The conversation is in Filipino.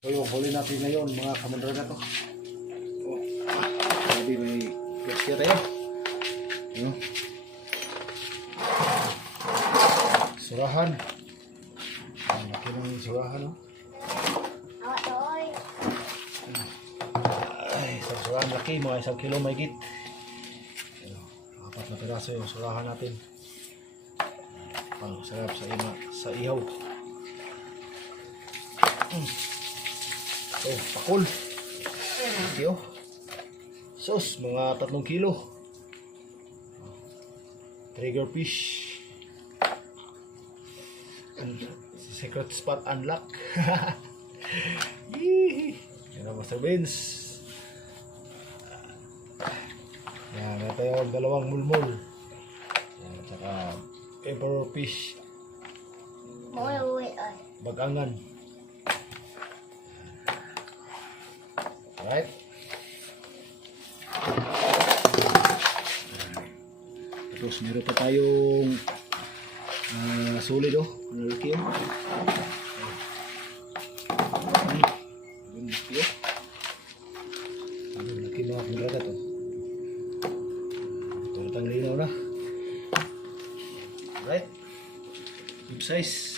So yung huli natin ngayon mga kamandraga to. Oh, sabi may plasya tayo. Ano? Surahan. Ang laki ng surahan oh. Ay, isang surahan laki, mga isang kilo may git. Apat na piraso yung surahan natin. Pang sarap sa ima, sa ihaw. Mm. Oh, pakul. Laki oh. Sus, mga tatlong kilo. Trigger fish. And secret spot unlock. Yan ang Master Vince. Yan, ito yung dalawang mulmul. Yan, tsaka emperor fish. Bagangan. Alright? Tapos meron pa tayong uh, solid oh. Malalaki yun. Malalaki yun. Malalaki mga kumbraga to. Ito na na. Alright? Good size.